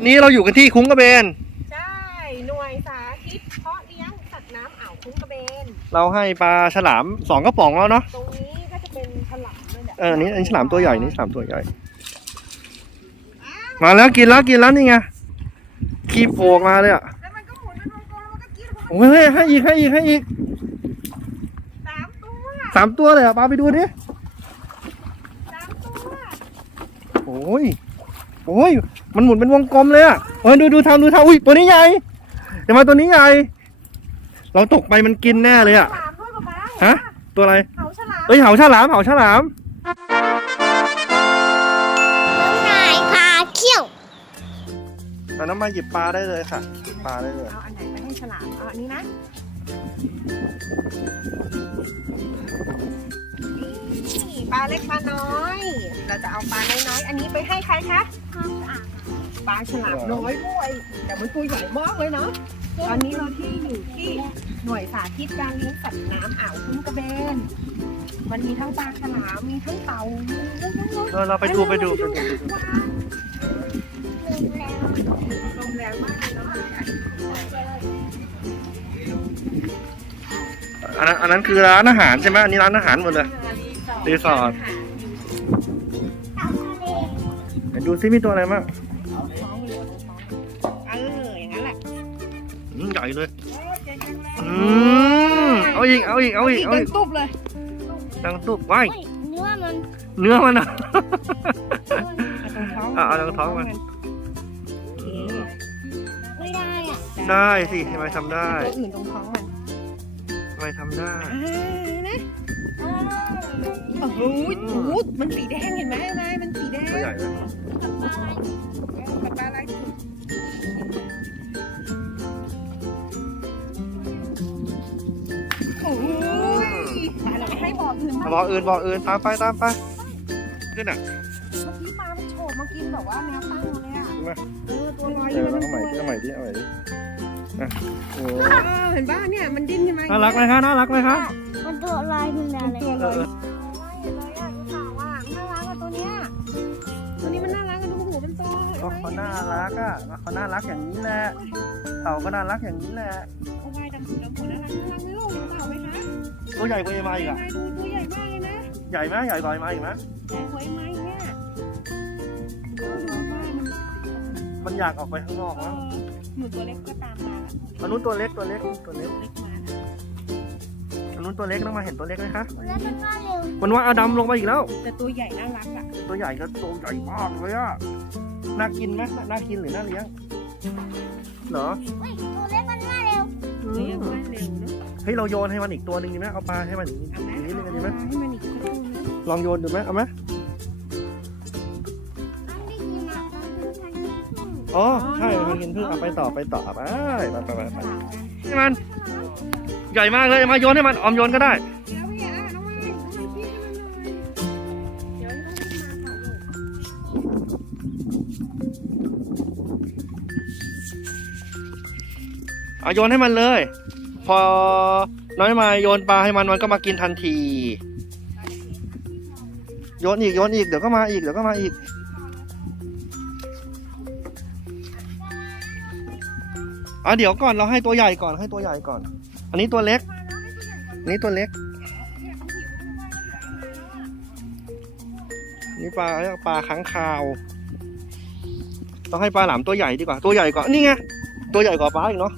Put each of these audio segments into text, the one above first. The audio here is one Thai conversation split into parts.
วันนี้เราอยู่กันที่คุ้งกระเบน ใช่ หน่วยสาธิตเพาะเลี้ยงสัตว์น้ำอ่าวคุ้งกระเบน เราให้ปลาฉลามสองกระป๋องแล้วเนาะ ตรงนี้ก็จะเป็นฉลามเลยแหละเอออันนี้อันนี้ฉลามตัวใหญ่ นี่ฉลามตัวใหญ่ มาแล้วกินแล้วกินแล้วนี่ไงขี้โผล่ออกมาเลยอะแล้วมันก็หมุนเป็นวงกลมแล้วมันก็กินโอ้ยให้อีกให้อีกให้อีกสามตัวสามตัวเลยอะปลาไปดูดิสามตัว โอ้ย โอ้ยมันหมุนเป็นวงกลมเลยอะเออดูดูทำดูทำอุ้ยตัวนี้ใหญ่เดี๋ยวมาตัวนี้ใหญ่เราตกไปมันกินแน่เลยอะฉลามด้วยป๊าป๊าฮะ ตัวอะไรเขาฉลามเอ้ยเหาฉลามเหาฉลามน้องนายพาเที่ยวตอนนั้นมาหยิบปลาได้เลยค่ะหยิบปลาได้เลย เอาอันไหนไปให้ฉลามเอาอันนี้นะนี่ ปลาเล็กปลาน้อย เราจะเอาปลาน้อยๆอันนี้ไปให้ใครคะปลาฉลามน้อยด้วยแต่มันตัวใหญ่มากเลยเนาะตอนนี้เราที่อยู่ที่หน่วยสาธิตการเลี้ยงสัตว์น้ำอ่าวคุ้งกระเบน มันมีทั้งปลาฉลามมีทั้งเต่ามีเออเราไปดูไปดูไปดูไปดูลมแรงมากเลยเนาะ อันนั้นอันนั้นคือร้านอาหารใช่ไหมอันนี้ร้านอาหารหมดเลย รีสอร์ทเดี๋ยวดูซิมีตัวอะไรบ้างท้องเหลืองท้องเอออย่างนั้นแหละอืมใหญ่เลยเก่งจังเลย อืมเอาอีก เอาอีก เอาอีก เอาเดิอีนกตุ๊บเลยดังตุ๊บว้ายเฮ้ยเนื้อมัน เนื้อมันอะเอาตรงท้องอะเอาตรงท้องมันโอเค ไม่ได้อะได้สิทำไมทำได้ตัวอื่นตรงท้องมันทำไมทำได้อ่านะโอ้โหโอ้โหมันสีแดงเห็นไหมอะไรมันสีแดงตัวใหญ่ไหมกับปลาอะไรโอ้ยปลาเราไปให้บ่ออื่นบ้าง บอกอื่นบอกอื่นตามไปตามไป ขึ้นอะเมื่อกี้ปลามันโฉบมากินแบบว่าแนวตั้งเลยอะใช่ไหมเออตัวลอยเดี๋ยวเราเอาใหม่ดิเอาใหม่ดิเอาใหม่ดิอะโอ้เออเห็นป่ะเนี่ยมันดิ้นขึ้นมาน่ารักไหมคะน่ารักไหมคะมันตัวลายขึ้นมาเลยตัวเอลออยเออเห็นเลยอะดูข่าวอะน่ารักอะตัวเนี้ยตัวนี้มันน่ารักอะดูหูมันโตก็เขาน่ารักอะเขาน่ารักอย่างนี้แหละเต่าก็น่ารักอย่างนี้แหละเอาไว้ดำหูดำหูน่ารักน่ารักไหมลูกเต่าไหมคะตัวใหญ่กว่าไอ้ไม้อีกอะไม้ดูตัวใหญ่มากเลยนะ ใหญ่ไหมใหญ่กว่าไอ้ไม้อีกไหมใหญ่กว่าไอ้ไม้เนี่ยดูว่ามันมันอยากออกไปข้างนอกเอมั้งอหนูตัวเล็กก็ตามมาละอันนู้นตัวเล็กตัวเล็กตัวเล็กเล็กมานะอันนู้นตัวเล็กน้องมาเห็นตัวเล็กไหมคะแล้วมันก็เร็วมันว่าเอาดำลงไปอีกแล้ว แต่ตัวใหญ่น่ารักอะตัวใหญ่ก็ตัวใหญ่มากเลยอะน่ากินไหมน่าน่ากินหรือน่าเลี้ยงเหรอเฮ้ยตัวเล็กมันมาเร็วอืเลี้ยงมมาเร็วเนอะเฮ้ยเราโยนให้มันอีกตัวหนึ่งดีไหมเอาปลาให้มันอีกเอาไหมอีกนิดนึงเอาดีไหมให้มันอีกสักตัวนึง ลองโยนดูไหมเอาไหมมันได้กินอะมันเป็นพันธุ์พึ่งอ๋อใช่มันกินพืชเอาไปต่อไปต่อไปไปไปไปไปฉลามนะให้มันใหญ่มากเลยมาโยนให้มันออมโยนก็ได้เดี๋ยวพี่อะน้องไม้น้องไม้พี่ให้มันหน่อยเดี๋ยวต้องขึ้นมาค่ะลูกเอาโยนให้มันเลย พอน้อยมาโยนปลาให้มันมันก็มากินทันที โยนอีกโยนอีกเดี๋ยวก็มาอีกเดี๋ยวก็มาอีก อะเดี๋ยวก่อนเราให้ตัวใหญ่ก่อนให้ตัวใหญ่ก่อน อันนี้ตัวเล็ก อันนี้ตัวเล็กนี่ปลาปลาค้างคาว ต้องให้ปลาหลามตัวใหญ่ดีกว่า ตัวใหญ่กว่านี่ไงตัวใหญ่กว่าปลาอีกเนาะ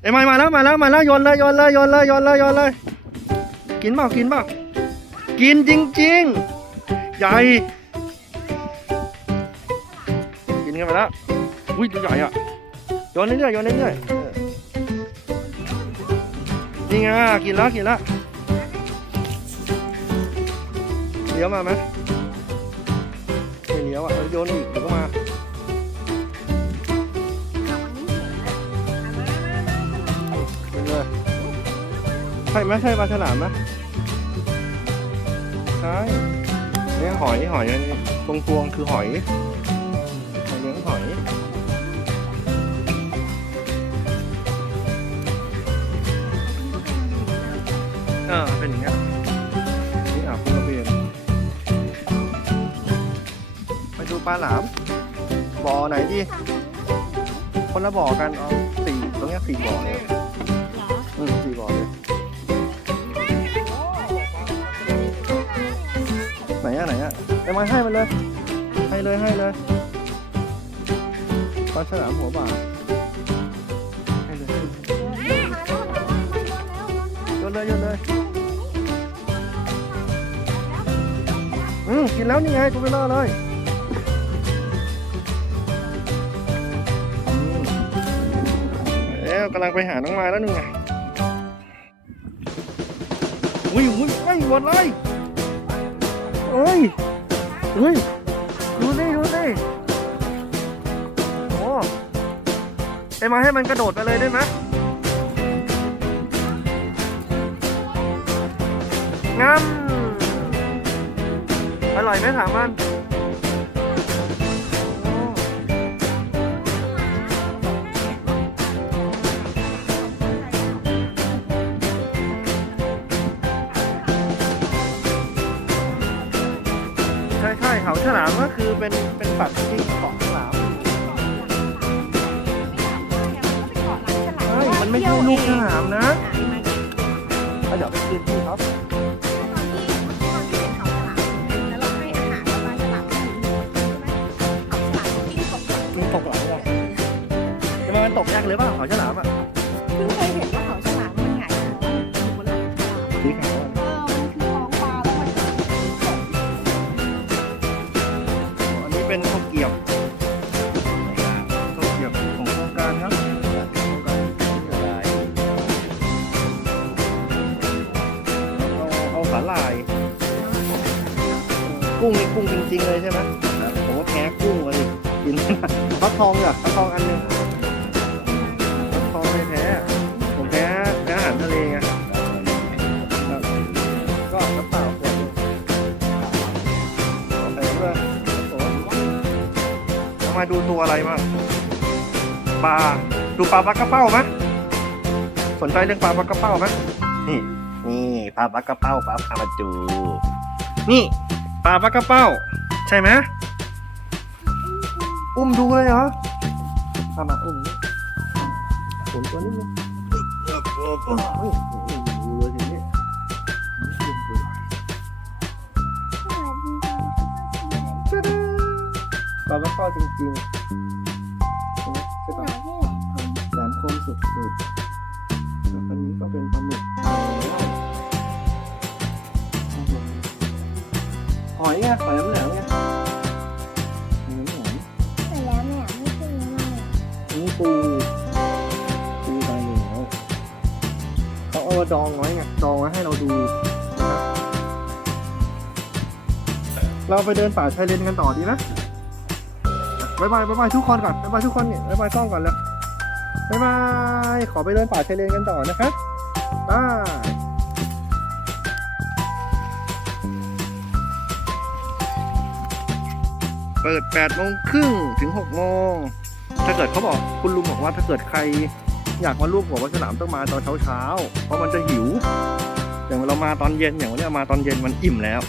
เอ้ยมามาแล้วมาแล้วมาแล้วโยนเลยโยนเลยโยนเลยโยนเลยโยนเลย กินเปล่ากินเปล่ากินจริงๆ ใหญ่ กินกันไปแล้วอุ้ยตัวใหญ่อะโยนเรื่อยๆโยนเรื่อยๆนี่ไงกินแล้วกินแล้วเลี้ยวมาไหมไม่เลี้ยวอะโยนอีกเดี๋ยวก็มา ใช่ไหมใช่ปลาฉลามไหมใช่เลี้ยงหอยหอยอันนี้พวงพวงๆคือหอยหอยเลี้ยงหอยเออเป็นอย่างเงี้ยนี่อะคุณกระเบียนปลาหลามบ่อไหนดี คนละบ่อกันเอาสี่ตรงเนี้ยสี่บ่อเลยอืมสี่บ่อ ไหนอะไหนอะเอามาให้มันเลย ให้เลยให้เลยปลาฉลามหัวบ่าให้เลยโยนเลยโยนเลยอืมกินแล้วนี่ไงตัวเบลอเลยอืมเอ๊ะกำลังไปหาน้องม้แล้วนึงไงอุ้ยอุ้ยไม่หมดเลย เอ้ยเฮ้ยดูนี่ดูนี่โอ้ไอ้มาให้มันกระโดดไปเลยได้ไหมงั้นอร่อยไหมถามมัน เขาฉลามก็คือเป็นเป็นสัตว์ที่เกาะฉลามใช่มันไม่ใช่ลูกฉลามนะเอาเดี๋ยวไปคืนที่ครับมันตกหลังว่ะจะมามันตกยากหรือเปล่าเขาฉลามอะ หร่าย กุ้งนี่กุ้งจริงๆเลยใช่ไหมผมว่าแพ้กุ้งอะดิกินฟักทองเหรอฟักทองอันหนึงฟักทองไม่แพ้ผมแพ้แพ้อาหารทะเลไงครับก็น้ำเปล่าขวดหนึ่งเอาไปด้วยเอามาดูตัวอะไรมางปลาดูปลาปลากระเป้าไหมสนใจเรื่องปลาปลากระเป้าไหมนี่นี่ป ลาปลากระเป้าปลาพามาดูนี่ปลาปลากระเป้า ใช่ไหมอุ้มดูเลยเหรอเอามาอุ้มนี่ขนตัวนิดนึงเฮ้ยดูเลยทีนี้ปลาปลากระเป้าจริงๆใช่ไหมใช่ปะแหลมคมสุดๆแล้วอันนี้ก็เป็นปลาหมึก อยไงหอยน้ำแหลมไงหอยน้ำแหลมนี่ปูปูตายเหนียวเขาเอามาดองไว้ไงดองไว้ให้เราดูนะครับเราไปเดินป่าชายเลนกันต่อดีไหมบายบายบายบายทุกคนก่อนบายบายทุกคนเนี่ยบายบายกล้องก่อนเลยบายบายขอไปเดินป่าชายเลนกันต่อนะครับบาย เปิด8โมงครึ่งถึง6โมงถ้าเกิดเขาบอกคุณลุงบอกว่าถ้าเกิดใครอยากมาลูกหัววัดสนามต้องมาตอนเช้าเช้าเพราะมันจะหิวอย่างเรามาตอนเย็นอย่างวันนี้มาตอนเย็นมันอิ่มแล้ว